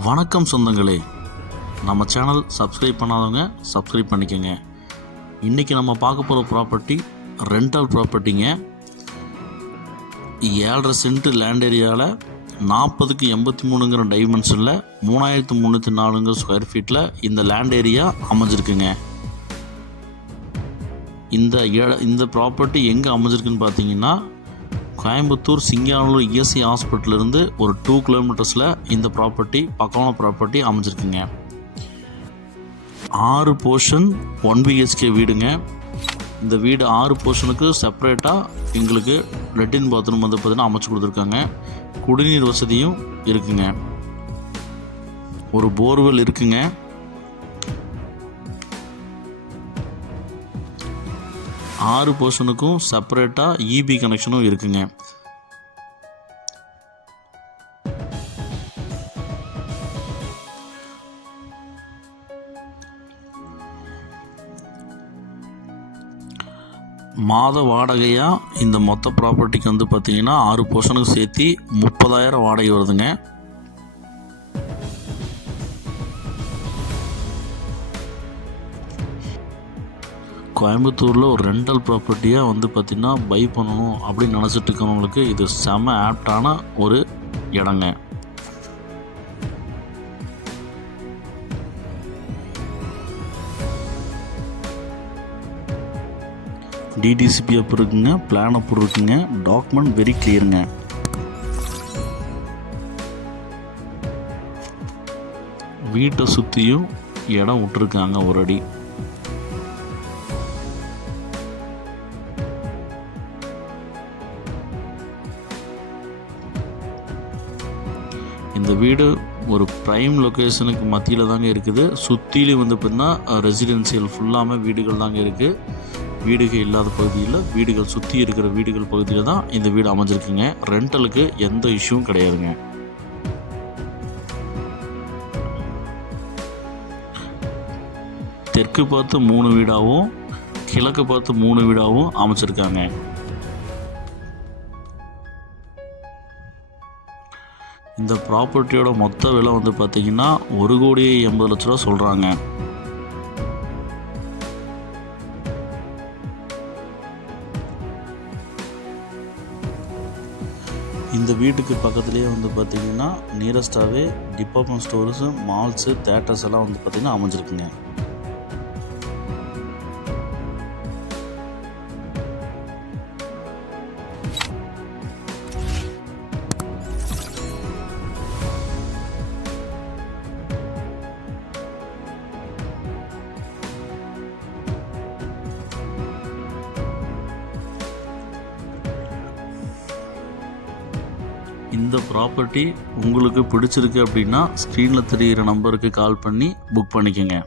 வணக்கம் சொந்தங்களே. நம்ம சேனல் சப்ஸ்கிரைப் பண்ணாதவங்க சப்ஸ்கிரைப் பண்ணிக்கோங்க. இன்றைக்கி நம்ம பார்க்க போகிற ப்ராப்பர்ட்டி ரெண்டல் ப்ராப்பர்ட்டிங்க ஏழரை சென்ட் லேண்ட் ஏரியாவில் நாற்பதுக்கு எண்பத்தி மூணுங்கிற டைமென்ஷனில் மூணாயிரத்து முந்நூற்றி நாலுங்கிற ஸ்கொயர் ஃபீட்டில் இந்த லேண்ட் ஏரியா அமைஞ்சிருக்குங்க. இந்த ஏ இந்த ப்ராப்பர்ட்டி எங்கே அமைஞ்சிருக்குன்னு பார்த்தீங்கன்னா கோயம்புத்தூர் சிங்கானூர் இஎஸ்சி ஹாஸ்பிட்டலேருந்து ஒரு டூ கிலோமீட்டர்ஸில் இந்த ப்ராப்பர்ட்டி பக்கமான ப்ராப்பர்ட்டி அமைஞ்சிருக்குங்க. ஆறு போர்ஷன் ஒன் பிஹெச்கே வீடுங்க. இந்த வீடு ஆறு போர்ஷனுக்கு செப்பரேட்டாக எங்களுக்கு லெட்டின் பாத்ரூம் வந்து பார்த்திங்கன்னா அமைச்சு கொடுத்துருக்காங்க. குடிநீர் வசதியும் இருக்குங்க. ஒரு போர்வெல் இருக்குங்க. ஆறு போர்ஷனுக்கும் செப்பரேட்டாக இபி கனெக்ஷனும் இருக்குங்க. மாத வாடகையாக இந்த மொத்த ப்ராப்பர்ட்டிக்கு வந்து பார்த்தீங்கன்னா ஆறு போர்ஷனுக்கு சேர்த்து முப்பதாயிரம் வாடகை வருதுங்க. கோயம்புத்தூரில் ஒரு ரெண்டல் ப்ராப்பர்ட்டியாக வந்து பார்த்திங்கன்னா பை பண்ணணும் அப்படின்னு நினச்சிட்டு இருக்கிறவங்களுக்கு இது செம ஆப்டான ஒரு இடங்க. டிடிசிபி அப் இருக்குங்க பிளான் அப் இருக்குங்க டாக்குமெண்ட் வெரி கிளியருங்க வீட்டை சுற்றியும் இடம் விட்டுருக்காங்க ஒரு அடி. இந்த வீடு ஒரு ப்ரைம் லொக்கேஷனுக்கு மத்தியில் தாங்க இருக்குது. சுற்றிலும் வந்து பார்த்தீங்கன்னா ரெசிடென்சியல் ஃபுல்லாமே வீடுகள் தாங்க இருக்குது வீடுகள் இல்லாத பகுதியில் வீடுகள் சுற்றி இருக்கிற வீடுகள் பகுதியில் தான் இந்த வீடு அமைஞ்சிருக்குங்க. ரெண்டலுக்கு எந்த இஷ்யூவும் கிடையாதுங்க. தெற்கு பார்த்து மூணு வீடாகவும் கிழக்கு பார்த்து மூணு வீடாகவும் அமைச்சிருக்காங்க. இந்த ப்ராப்பர்ட்டியோட மொத்த விலை வந்து பார்த்தீங்கன்னா ஒரு கோடி எண்பது லட்ச ரூபா சொல்கிறாங்க இந்த வீட்டுக்கு பக்கத்துலேயே வந்து பார்த்தீங்கன்னா நியரஸ்டாகவே டிபார்ட்மெண்ட் ஸ்டோர்ஸு மால்ஸு தேட்டர்ஸ் எல்லாம் வந்து பார்த்திங்கன்னா அமைஞ்சிருக்குங்க. இந்த ப்ராப்பர்ட்டி உங்களுக்கு பிடிச்சிருக்கு அப்படின்னா ஸ்க்ரீனில் தெரிகிற நம்பருக்கு கால் பண்ணி புக் பண்ணிக்கோங்க.